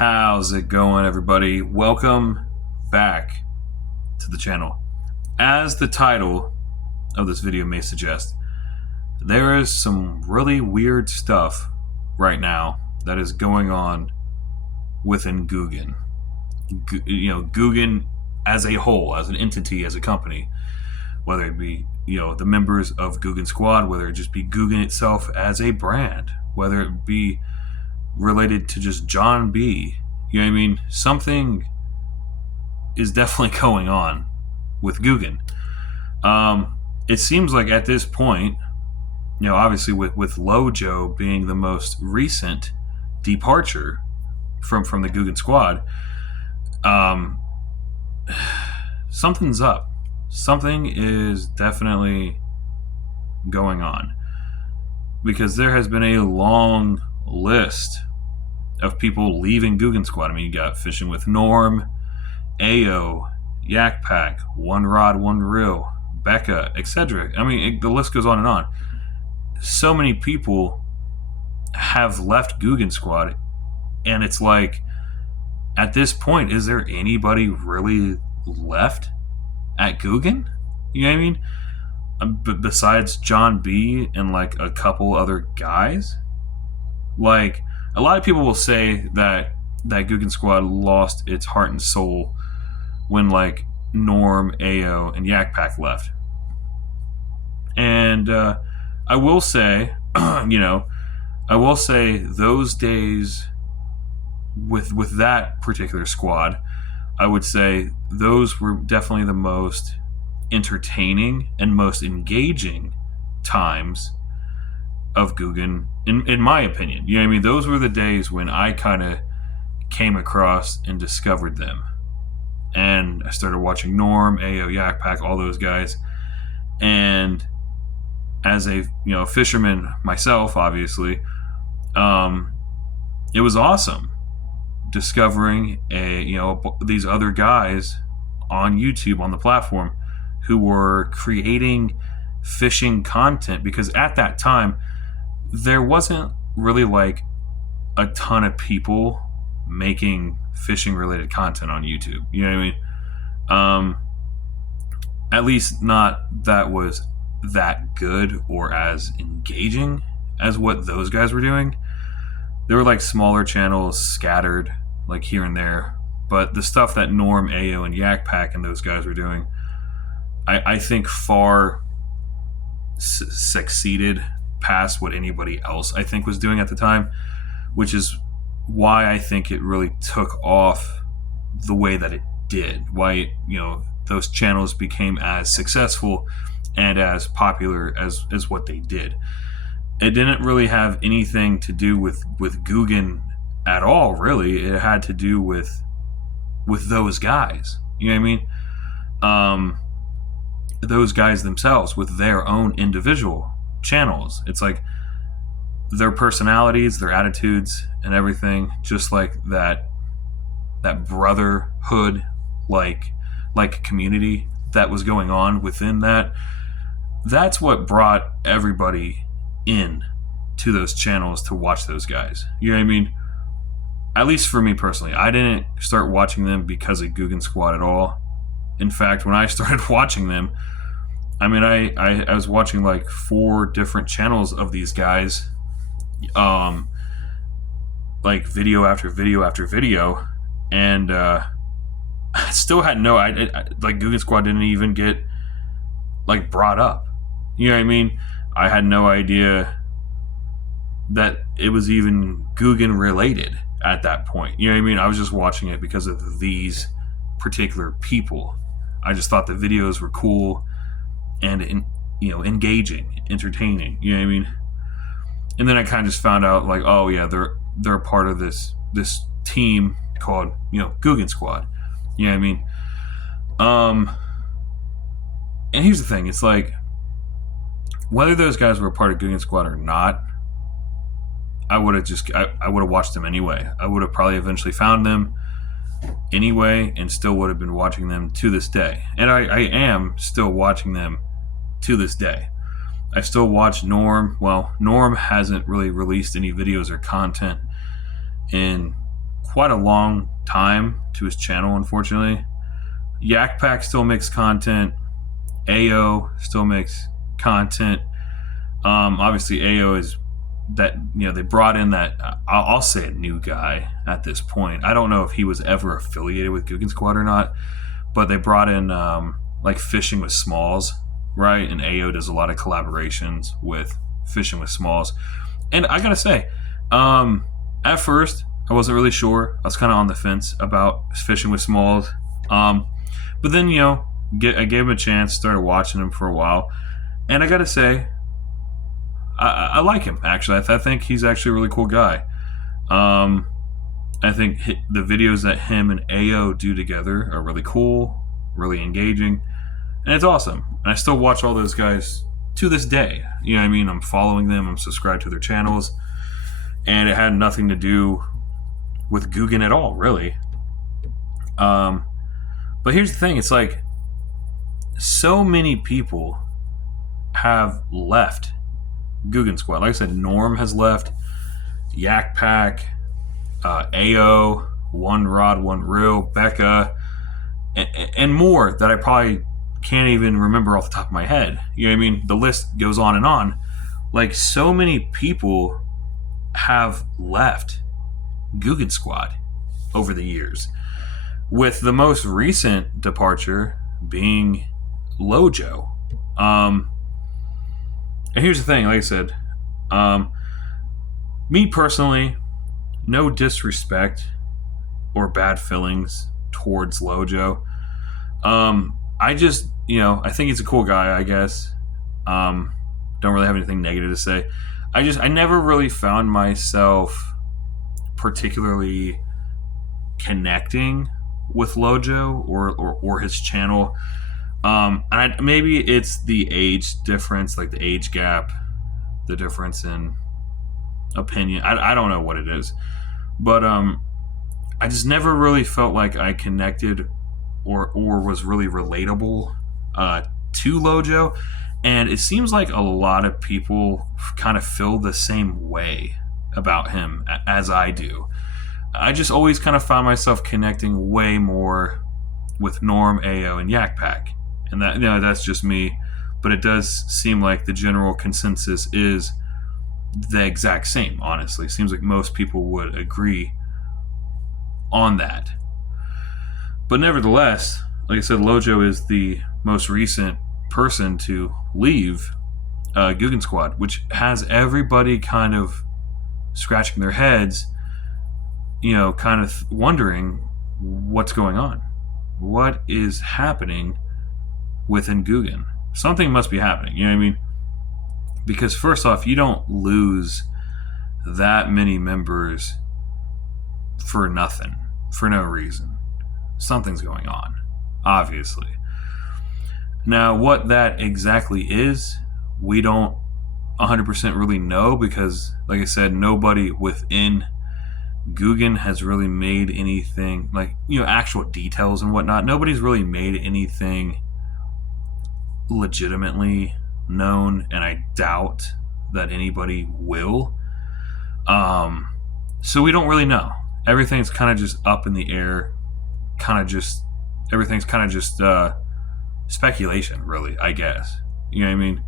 How's it going, everybody? Welcome back to the channel. As the title of this video may suggest, there is some really weird stuff right now that is going on within Googan. Googan as a whole, as an entity, as a company, whether it be the members of Googan Squad, whether it just be Googan itself as a brand, whether it be related to just John B. You know what I mean? Something is definitely going on with Googan. It seems like at this point, obviously with Lojo being the most recent departure from the Googan Squad, something's up. Something is definitely going on, because there has been a long list of people leaving Googan Squad. I mean, you got Fishing with Norm, Ayo, Yak Pack, One Rod, One Reel, Becca, etc. I mean, the list goes on and on. So many people have left Googan Squad, and it's like, at this point, is there anybody really left at Googan? You know what I mean? But besides John B and like a couple other guys, like a lot of people will say that Googan Squad lost its heart and soul when like Norm, Ayo, and Yak Pack left. And I will say, those days with that particular squad, I would say those were definitely the most entertaining and most engaging times of Googan, in my opinion. You know what I mean? Those were the days when I kind of came across and discovered them. And I started watching Norm, Ayo, Yak Pack, all those guys. And as a fisherman myself, obviously, it was awesome discovering these other guys on YouTube, on the platform, who were creating fishing content, because at that time there wasn't really like a ton of people making fishing related content on YouTube. You know what I mean? At least not that was that good or as engaging as what those guys were doing. There were like smaller channels scattered like here and there, but the stuff that Norm, Ayo, and Yak Pack and those guys were doing, I think far succeeded past what anybody else I think was doing at the time, which is why I think it really took off the way that it did. Why those channels became as successful and as popular as what they did. It didn't really have anything to do with Googan at all, really. It had to do with those guys. You know what I mean? Those guys themselves with their own individual channels. It's like their personalities, their attitudes, and everything, just like that brotherhood, like community that was going on within that. That's what brought everybody in to those channels to watch those guys. You know what I mean? At least for me personally, I didn't start watching them because of Googan Squad at all. In fact, when I started watching them, I mean, I was watching like 4 different channels of these guys, like video after video after video, and I still had like Googan Squad didn't even get like brought up. You know what I mean? I had no idea that it was even Googan related at that point. You know what I mean? I was just watching it because of these particular people. I just thought the videos were cool and engaging, entertaining. You know what I mean? And then I kind of just found out like, oh yeah, they're a part of this team called Googan Squad. You know what I mean? And here's the thing: it's like, whether those guys were a part of Googan Squad or not, I would have watched them anyway. I would have probably eventually found them anyway, and still would have been watching them to this day. And I am still watching them to this day. I still watch Norm. Well, Norm hasn't really released any videos or content in quite a long time to his channel, unfortunately. Yak Pack still makes content. AO still makes content. Obviously, AO is that, they brought in that, I'll say a new guy at this point. I don't know if he was ever affiliated with Googan Squad or not, but they brought in like Fishing with Smalls, right? And AO does a lot of collaborations with Fishing with Smalls. And I gotta say, at first I wasn't really sure. I was kind of on the fence about Fishing with Smalls, but then I gave him a chance, started watching him for a while, and I gotta say, I like him, actually. I think he's actually a really cool guy. I think the videos that him and AO do together are really cool, really engaging, and it's awesome. And I still watch all those guys to this day. You know what I mean? I'm following them, I'm subscribed to their channels, and it had nothing to do with Googan at all, really. But here's the thing, it's like so many people have left Googan Squad. Like I said, Norm has left, Yak Pack, AO, One Rod, One Reel, Becca, and more that I probably can't even remember off the top of my head. You know what I mean? The list goes on and on. Like, so many people have left Googan Squad over the years, with the most recent departure being Lojo. And here's the thing, like I said, me personally, no disrespect or bad feelings towards Lojo. I just, I think he's a cool guy, I guess. Don't really have anything negative to say. I never really found myself particularly connecting with Lojo or his channel. And maybe it's the age difference, like the age gap, the difference in opinion. I don't know what it is, but I just never really felt like I connected or was really relatable to Lojo. And it seems like a lot of people kind of feel the same way about him as I do. I just always kind of found myself connecting way more with Norm, AO, and Yak Pack. And that, that's just me. But it does seem like the general consensus is the exact same, honestly. It seems like most people would agree on that. But nevertheless, like I said, Lojo is the most recent person to leave Googan Squad, which has everybody kind of scratching their heads, kind of wondering what's going on. What is happening within Googan? Something must be happening, you know what I mean? Because first off, you don't lose that many members for nothing, for no reason. Something's going on, obviously. Now, what that exactly is, we don't 100% really know, because, like I said, nobody within Googan has really made anything, like, actual details and whatnot. Nobody's really made anything legitimately known, and I doubt that anybody will. So we don't really know. Everything's kind of just up in the air. Everything's kind of just speculation, really, I guess. You know what I mean?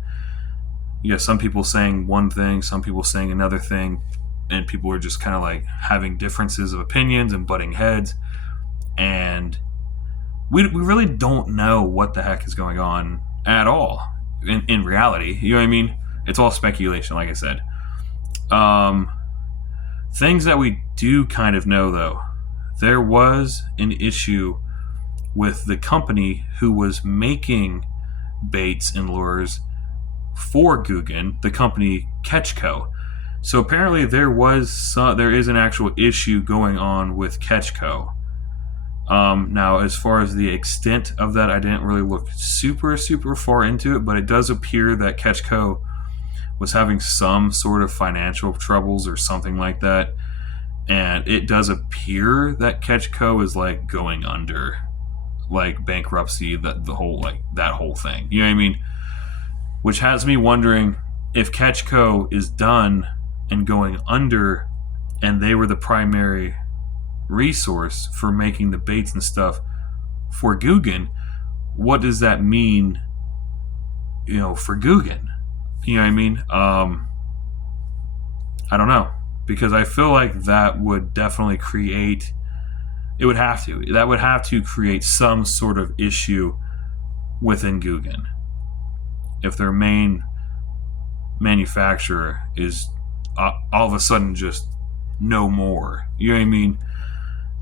You got some people saying one thing, some people saying another thing, and people are just kind of like having differences of opinions and butting heads. And we really don't know what the heck is going on at all in reality. You know what I mean? It's all speculation, like I said. Things that we do kind of know, though. There was an issue with the company who was making baits and lures for Googan, the company Catchco. So apparently there is an actual issue going on with Catchco. Now, as far as the extent of that, I didn't really look super far into it, but it does appear that Catchco was having some sort of financial troubles or something like that. And it does appear that Catchco is like going under, like bankruptcy, that whole thing. You know what I mean? Which has me wondering if Catchco is done and going under, and they were the primary resource for making the baits and stuff for Googan, what does that mean, for Googan? You know what I mean? I don't know, because I feel like that would definitely create. It would have to. That would have to create some sort of issue within Googan if their main manufacturer is all of a sudden just no more. You know what I mean?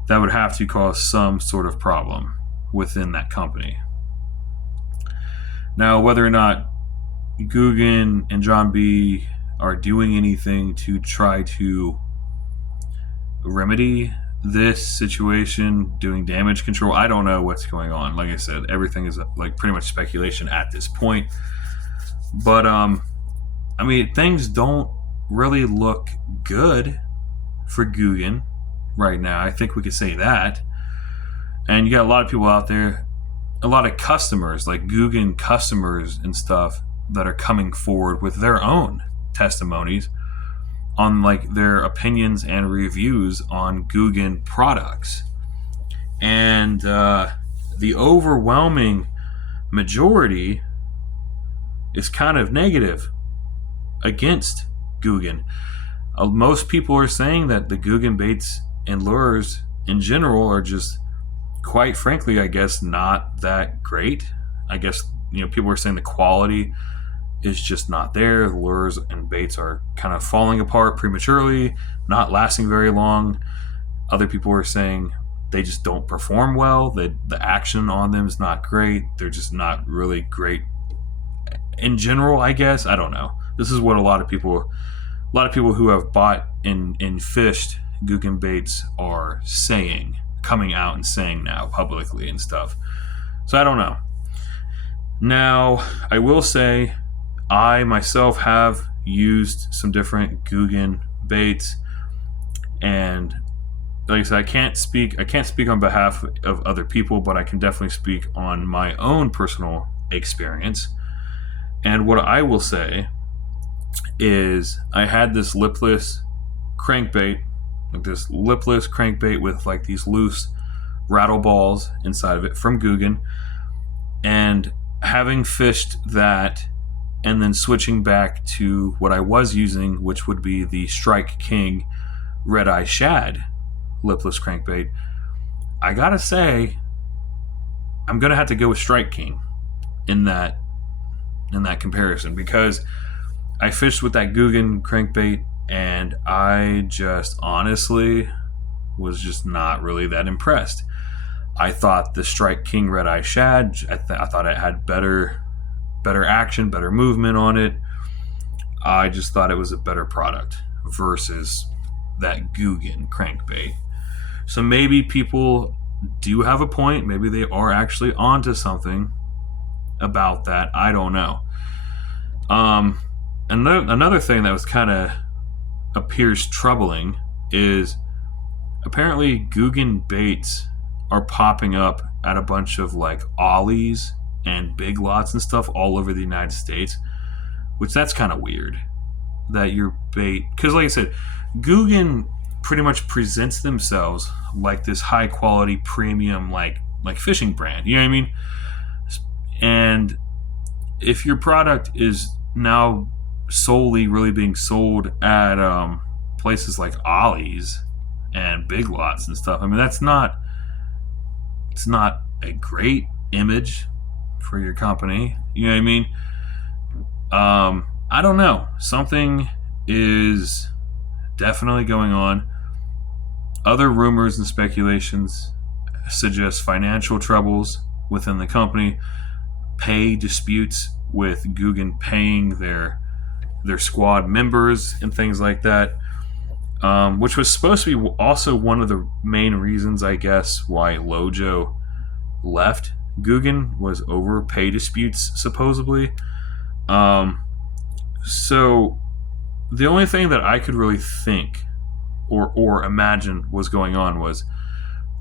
That would have to cause some sort of problem within that company. Now, whether or not Googan and John B are doing anything to try to remedy this situation, doing damage control, I don't know what's going on. Like I said, everything is like pretty much speculation at this point. But things don't really look good for Googan right now. I think we could say that. And you got a lot of people out there, a lot of customers, like Googan customers and stuff, that are coming forward with their own testimonies on like their opinions and reviews on Googan products. And the overwhelming majority is kind of negative against Googan. Most people are saying that the Googan baits and lures in general are just, quite frankly, I guess, not that great. I guess, people are saying the quality is just not there. The lures and baits are kind of falling apart prematurely, not lasting very long. Other people are saying they just don't perform well. The action on them is not great. They're just not really great in general, I guess. I don't know. This is what a lot of people who have bought and fished Googan baits are saying, coming out and saying now publicly and stuff. So I don't know. Now, I will say I myself have used some different Googan baits, and like I said, I can't speak on behalf of other people, but I can definitely speak on my own personal experience. And what I will say is I had this lipless crankbait, with like these loose rattle balls inside of it from Googan, and having fished that and then switching back to what I was using, which would be the Strike King Red Eye Shad lipless crankbait, I gotta say I'm gonna have to go with Strike King in that comparison, because I fished with that Googan crankbait and I just honestly was just not really that impressed. I thought the Strike King Red Eye Shad, I thought it had better action, better movement on it. I just thought it was a better product versus that Googan crankbait. So maybe people do have a point. Maybe they are actually onto something about that. I don't know. Another thing that was kind of appears troubling is apparently Googan baits are popping up at a bunch of like ollies and big lots and stuff all over the United States, which that's kind of weird that your bait, because like I said, Googan pretty much presents themselves like this high quality premium like fishing brand, you know what I mean? And if your product is now solely really being sold at places like ollies and big lots and stuff, it's not a great image for your company, you know what I mean? I don't know, something is definitely going on. Other rumors and speculations suggest financial troubles within the company, pay disputes with Googan paying their squad members and things like that, which was supposed to be also one of the main reasons, I guess, why Lojo left Googan, was over pay disputes, supposedly. So the only thing that I could really think or imagine was going on was,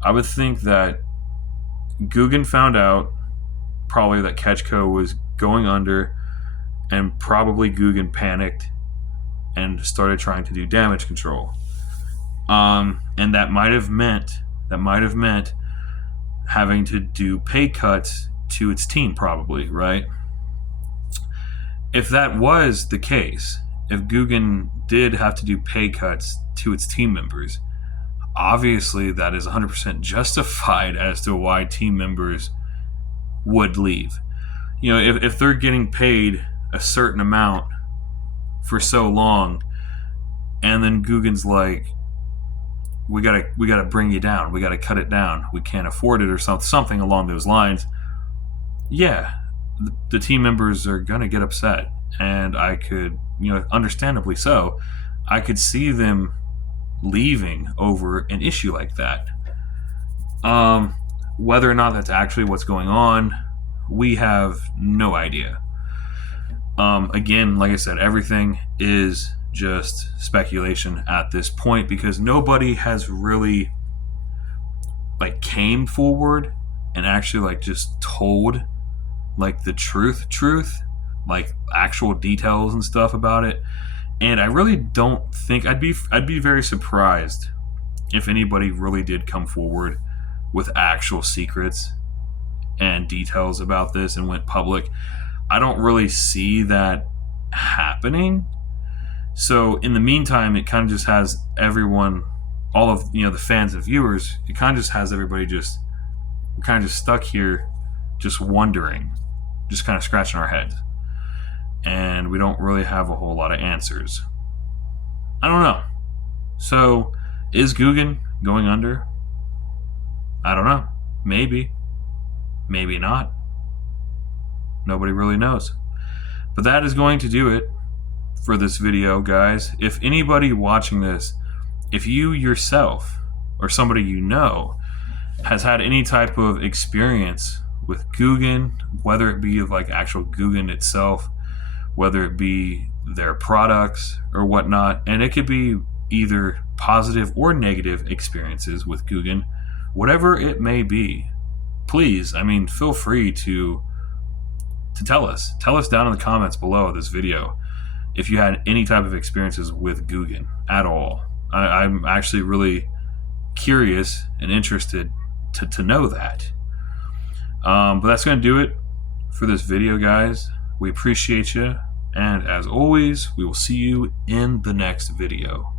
I would think that Googan found out probably that Ketchco was going under, and probably Googan panicked and started trying to do damage control. And that might have meant having to do pay cuts to its team, probably, right? If that was the case, if Googan did have to do pay cuts to its team members, obviously that is 100% justified as to why team members would leave. You know, if they're getting paid a certain amount for so long, and then Googan's like, we gotta bring you down, we gotta cut it down, we can't afford it, or something along those lines. Yeah, the team members are gonna get upset, and I could, understandably so, I could see them leaving over an issue like that. Whether or not that's actually what's going on, we have no idea. Again, like I said, everything is just speculation at this point, because nobody has really came forward and actually just told the truth, like actual details and stuff about it. And I really don't think I'd be very surprised if anybody really did come forward with actual secrets and details about this and went public. I don't really see that happening. So in the meantime, it kind of just has everyone, all of the fans and viewers, it kind of just has everybody we're kind of just stuck here, just wondering, just kind of scratching our heads, and we don't really have a whole lot of answers. I don't know. So is Googan going under? I don't know. Maybe not. Nobody really knows. But that is going to do it for this video, guys. If anybody watching this, if you yourself or somebody you know has had any type of experience with Googan, whether it be of actual Googan itself, whether it be their products or whatnot, and it could be either positive or negative experiences with Googan, whatever it may be, please, feel free to tell us. Tell us down in the comments below this video if you had any type of experiences with Googan at all. I'm actually really curious and interested to know that. But that's going to do it for this video, guys. We appreciate you, and as always, we will see you in the next video.